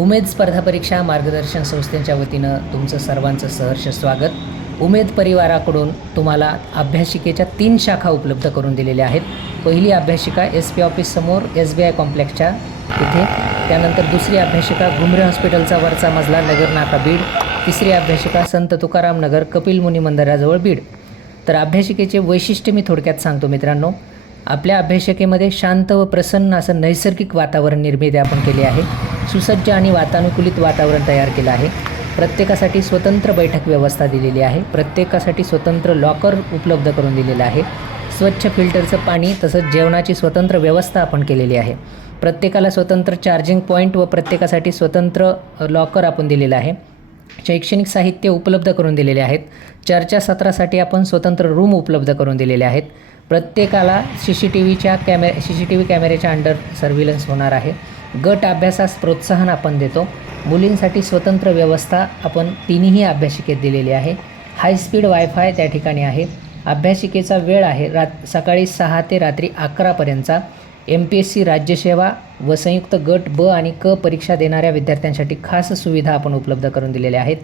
उमेद स्पर्धा परीक्षा मार्गदर्शन संस्थेच्या वतीनं तुमचं सर्वांचं सहर्ष स्वागत. उमेद परिवाराकडून तुम्हाला अभ्यासिकेच्या 3 शाखा उपलब्ध करून दिलेल्या आहेत. पहिली अभ्यासिका SP ऑफिस समोर SBI कॉम्प्लेक्सच्या तिथे, त्यानंतर दुसरी अभ्यासिका घुमरे हॉस्पिटलचा वरचा मजला नगर नाका बीड, तिसरी अभ्यासिका संत तुकाराम नगर कपिल मुनी मंदिराजवळ बीड. तर अभ्यासिकेचे वैशिष्ट्य मी थोडक्यात सांगतो मित्रांनो. आपल्या अभ्यासिकेमध्ये शांत व प्रसन्न असं नैसर्गिक वातावरण निर्मिती आपण केली आहे. सुसज्ज आणि वातानुकूलित वातावरण तयार केलं आहे. प्रत्येकासाठी स्वतंत्र बैठक व्यवस्था दिलेली आहे. प्रत्येकासाठी स्वतंत्र लॉकर उपलब्ध करून दिलेलं आहे. स्वच्छ फिल्टरचं पाणी तसंच जेवणाची स्वतंत्र व्यवस्था आपण केलेली आहे. प्रत्येकाला स्वतंत्र चार्जिंग पॉईंट व प्रत्येकासाठी स्वतंत्र लॉकर आपण दिलेलं आहे. शैक्षणिक साहित्य उपलब्ध करून दिलेले आहेत. चर्चासत्रासाठी आपण स्वतंत्र रूम उपलब्ध करून दिलेले आहेत. प्रत्येकाला CCTV कॅमेऱ्याच्या अंडर सर्व्हिलन्स होणार आहे. गट अभ्यासास प्रोत्साहन आपण देतो. मुलींसाठी स्वतंत्र व्यवस्था आपण तिन्ही अभ्यासिकेत दिलेली आहे. हाय स्पीड वायफाय त्या ठिकाणी आहे. अभ्यासिकेचा वेळ आहे सकाळी 6 ते रात्री 11पर्यंतचा. MPSC राज्यसेवा व संयुक्त गट ब आणि क परीक्षा देणाऱ्या विद्यार्थ्यांसाठी खास सुविधा आपण उपलब्ध करून दिलेल्या आहेत.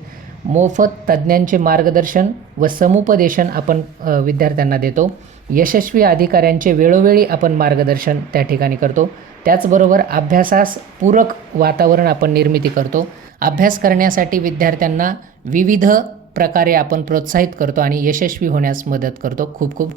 मोफत तज्ज्ञांचे मार्गदर्शन व समुपदेशन आपण विद्यार्थ्यांना देतो. यशस्वी अधिकाऱ्यांचे वेळोवेळी आपण मार्गदर्शन त्या ठिकाणी करतो. त्याचबरोबर अभ्यासास पूरक वातावरण आपण निर्मिती करतो. अभ्यास करण्यासाठी विद्यार्थ्यांना विविध प्रकारे आपण प्रोत्साहित करतो आणि यशस्वी होण्यास मदत करतो. खूप खूप